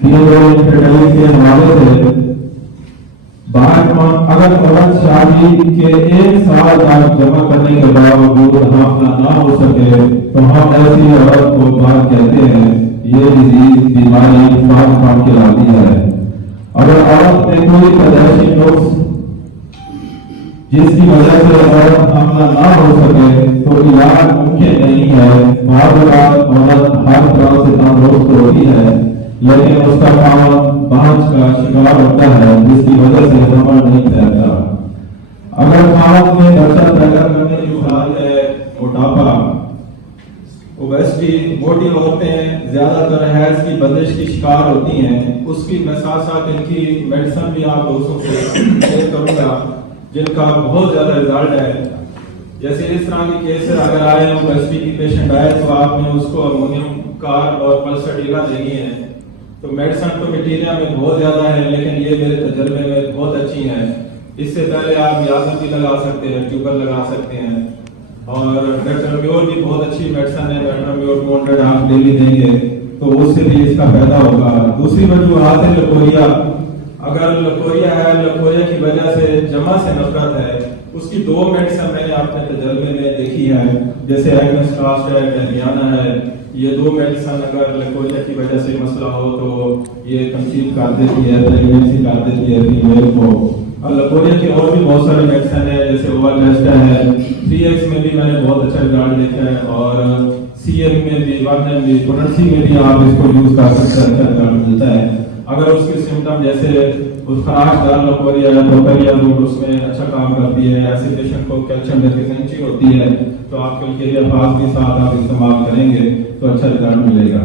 Physiotherapy के हवाले से बात अगर औरत शादी के 1 साल तक जमा करने के बावजूद हामला ना हो सके तो हम ऐसी औरत को बात कहते हैं ये डिजीज बीमारी फार्म कहलाती है। अगर औरत में कोई पैदाइशी नुक्स जिसकी वजह से औरत हामला ना हो सके तो इलाज मुमकिन नहीं है। औरत हर तरह से तंदुरुस्त होती है लेकिन उसका काम बांझ का शिकार होता है जिसकी वजह से हमल नहीं ठहरता। अगर मानव में बच्चा पैदा करने की हालत है मोटापा, ओबेसिटी, मोटी औरतें ज्यादातर हैज की बंदिश की शिकार होती हैं, उसकी मैं साथ साथ इनकी मेडिसिन भी आप दोस्तों से शेयर करूंगा जिनका बहुत ज्यादा रिजल्ट है। जैसे इस तरह के केस अगर आए ओबेसिटी की पेशेंट आए तो आपने उसको अमोनियम कार्ब और पल्सटीला देनी है तो मेडिसिन तो मटीरियल में बहुत ज्यादा है लेकिन ये मेरे तजर्बे में बहुत अच्छी है। इससे पहले आप याजम भी लगा सकते हैं, ट्यूबर लगा सकते हैं और डेट्राम्योर भी बहुत अच्छी मेडिसिन है। डेट्राम्योर 200 आप डेली देंगे तो उससे भी इसका फायदा होगा। दूसरी वजूहत है लकोरिया। अगर लकोरिया है, लकोरिया की वजह से जमा से नफरत है, उसकी 2 मेडिसिन मैंने अपने तजर्बे में देखी है जैसे एग्नोस्टास्ट है, टेलियाना है। ये 2 मेडिसिन अगर लकोरिया की वजह से मसला हो तो ये कंसीव कर देती है, प्रेगनेंसी कर देती है फीमेल को। और लकोरिया की और भी बहुत सारी मेडिसिन है जैसे ओवरलेस्टर है, 3x में भी मैंने बहुत अच्छा रिजल्ट देखा है और CM में भी, 1M भी, पोटेंसी में भी आप इसको यूज कर सकते हैं, अच्छा रिजल्ट मिलता है। अगर उसके सिम्टम जैसे खराशदार लकोरिया है, प्रोपेरिया रूट उसमें अच्छा काम करती है, ऐसे पेशेंट को कैल्शियम डेफिशिएंसी होती है तो आप के लिए फास्ट के साथ आप इस्तेमाल करेंगे तो अच्छा रिजल्ट मिलेगा।